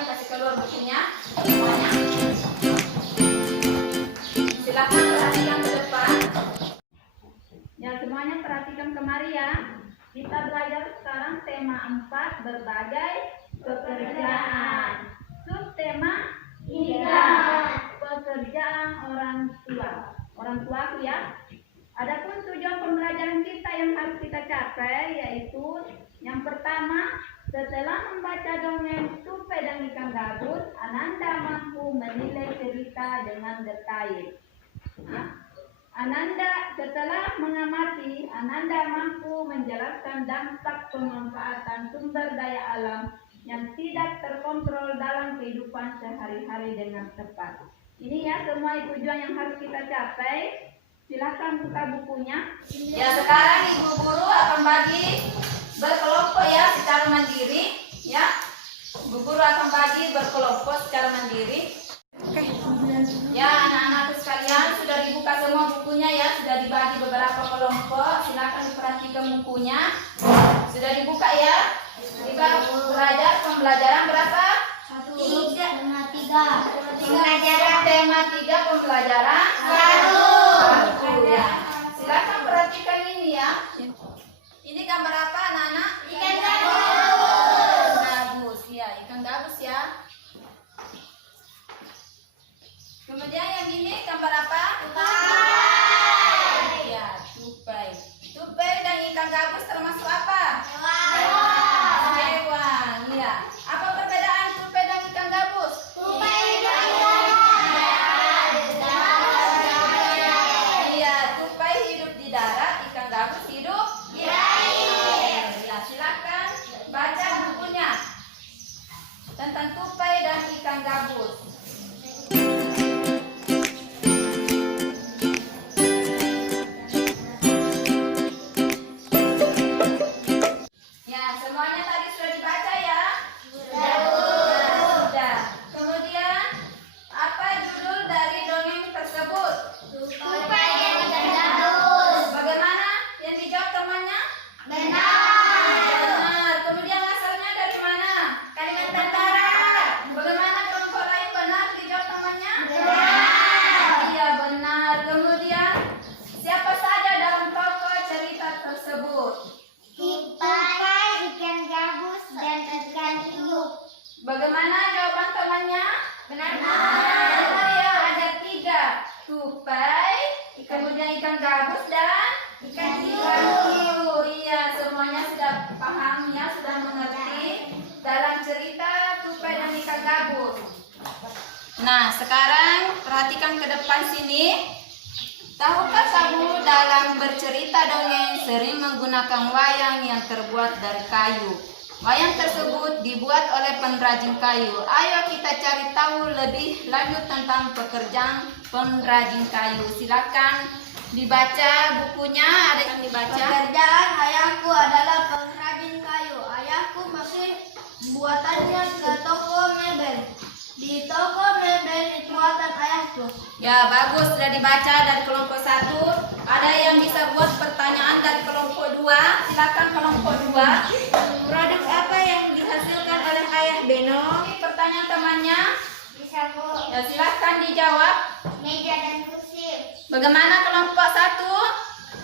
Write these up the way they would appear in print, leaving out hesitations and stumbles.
silakan kasih keluar bukunya semuanya. Silakan perhatikan ke depan. Ya, semuanya perhatikan kemari ya. Kita belajar sekarang tema 4, berbagai pekerjaan. Subtema 3, pekerjaan orang tua. Orang tuaku ya. Adapun tujuan pembelajaran kita yang harus kita capai yaitu yang pertama, setelah membaca dongeng Tupai dan Ikan Gabus, Ananda mampu menilai cerita dengan detail. Setelah mengamati, Ananda mampu menjelaskan dampak pemanfaatan sumber daya alam yang tidak terkontrol dalam kehidupan sehari-hari dengan tepat. Ini ya semua tujuan yang harus kita capai. Silakan buka bukunya. Ya, sekarang Ibu Guru akan bagi berkelompok ya secara mandiri. Ya, Ibu Guru akan bagi berkelompok secara mandiri. Ya, anak-anakku sekalian, sudah dibuka semua bukunya ya, sudah dibagi beberapa kelompok. Silakan diperhatikan bukunya. Sudah dibuka ya. Kita belajar pembelajaran berapa? 3. Pembelajaran tema 3 pembelajaran 1. Ya. Silakan perhatikan ini ya. Ini gambar apa anak-anak? Ikan gabus. Gabus ya, ikan gabus ya. Kemudian yang ini gambar apa? Tupai. Ya, tupai. Tupai dan ikan gabus termasuk apa? Hewan. Ya. Apa perbedaan tupai dan ikan gabus? Iya, tupai hidup di darat, ikan gabus hidup di air. Ya, silakan baca bukunya tentang tupai dan ikan gabus. Ya, semuanya tadi sudah dibaca ya? Sudah. Kemudian, apa judul dari dongeng tersebut? Bagaimana? Yang dijawab temannya? Benar. Kemudian asalnya dari mana? Kalimantan Barat. Bagaimana kelompok lain benar dijawab temannya? Benar. Iya, benar. Kemudian, siapa saja dalam tokoh cerita tersebut? Tupai, ikan gabus, dan ikan hiu. Bagaimana jawaban temannya? Benar. Benar ya, ada 3. Tupai, kemudian ikan gabus dan Ikan hiu. Iya, semuanya sudah paham ya, sudah mengerti dalam cerita tupai dan ikan gabus. Nah, sekarang perhatikan ke depan sini. Tahukah kamu dalam bercerita dongeng sering menggunakan wayang yang terbuat dari kayu? Wayang tersebut dibuat oleh pengrajin kayu. Ayo kita cari tahu lebih lanjut tentang pekerjaan pengrajin kayu. Silakan dibaca bukunya, ada yang dibaca. Pekerjaan ayahku adalah pengrajin kayu. Ayahku masih buatannya ke toko mebel. Di toko mebel buatan ayahku. Ya, bagus, sudah dibaca dari kelompok 1. Ada yang bisa buat pertanyaan dari kelompok 2. Silakan kelompok 2. Produk apa yang dihasilkan oleh ayah Beno? Oke, pertanyaan temannya. Bisa Bu. Ya, silakan dijawab. Meja dan kursi. Bagaimana kelompok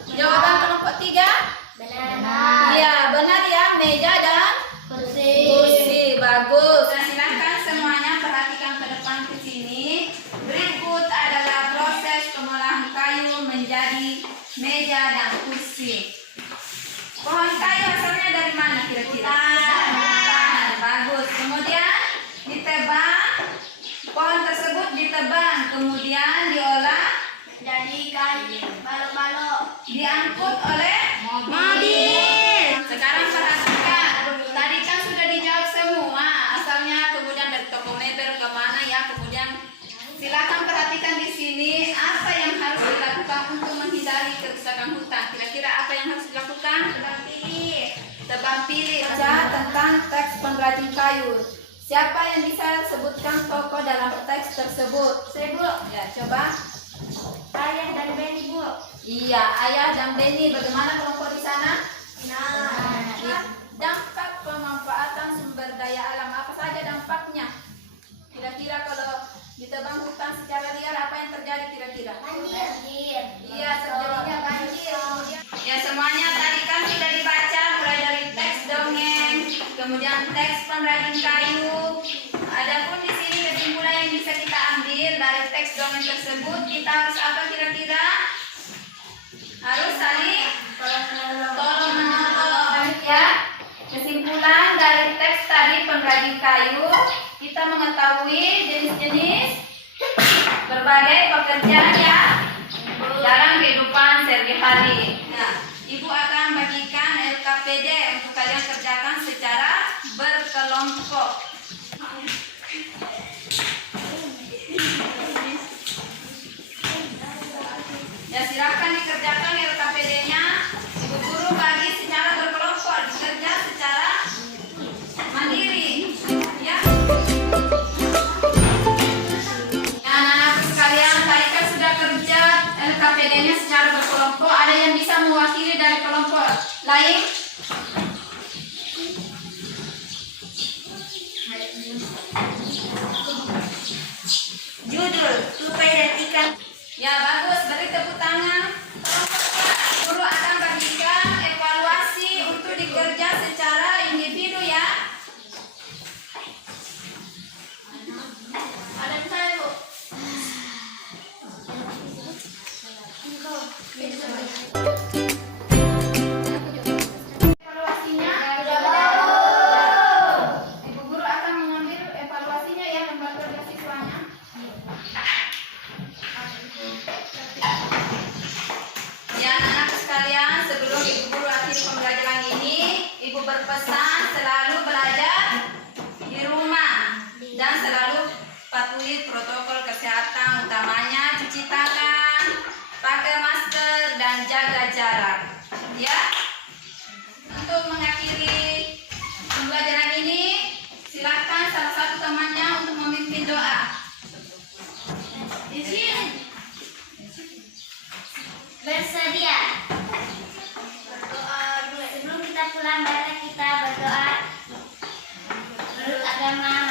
1? Jawaban kelompok 3? Benar. Iya, benar ya, meja dan kursi. Bagus. Nah, silakan semuanya perhatikan ke depan ke sini. Berikut adalah proses pengolahan kayu menjadi meja dan kursi. Pohon kayu asalnya dari mana kira-kira? Hutan. Bagus. Kemudian ditebang. Pohon tersebut ditebang, kemudian diolah Jadi kayu balok-balok. diangkut oleh mobil. Sekarang perhatikan, tadi kan sudah dijawab semua asalnya, kemudian dari toko mebel ke mana ya, kemudian silakan perhatikan di sini apa yang harus dilakukan untuk menghindari kerusakan hutan. Kira-kira apa yang harus dilakukan? Tebang pilih. Baca tentang teks pengrajin kayu. Siapa yang bisa sebutkan tokoh dalam teks tersebut? Saya Bu. Ya, coba. Ayah dan Beni Bu. Iya, ayah dan Beni. Bagaimana kelompok di sana? Nah. Dampak pemanfaatan sumber daya alam, apa saja dampaknya? potong hutan secara liar, apa yang terjadi kira-kira? Banjir. Iya, terjadinya banjir. Kemudian, ya semuanya tadi kan sudah dibaca mulai dari teks dongeng, kemudian teks pengrajin kayu. Adapun di sini kesimpulan yang bisa kita ambil dari teks dongeng tersebut, kita harus apa kira-kira? Harus saling tolong menolong. Ya, kesimpulan dari teks tadi pengrajin kayu, kita mengetahui jenis-jenis berbagai pekerjaan ya dalam kehidupan sehari-hari. Nah, Ibu akan bagikan LKPD untuk kalian kerjakan secara berkelompok. Ya, silakan dikerjakan LKPD-nya. Ibu guru bagi secara berkelompok, bekerja secara mandiri. Ya. Anak-anak sekalian, tadi kan sudah kerja LKPD-nya secara berkelompok. Ada yang bisa mewakili dari kelompok lain? Judul tupai dan ikan. Ya, bagus. Beri tepuk tangan. Guru akan bagikan evaluasi untuk dikerja secara individu ya. Ada saya, Bu. Evaluasinya Sudah bagus. Ibu guru akan mengambil evaluasinya ya, lembar kerja siswanya. Ya, anak-anak sekalian, sebelum ibu guru akhiri pembelajaran ini, ibu berpesan selalu belajar di rumah dan selalu patuhi protokol kesehatan, utamanya cuci tangan, pakai masker dan jaga jarak. Ya. Untuk mengakhiri pembelajaran ini, silakan salah satu temannya untuk memimpin doa. Izin. Bersedia. Berdoa dulu. Sebelum kita pulang, mari kita berdoa. Menurut agama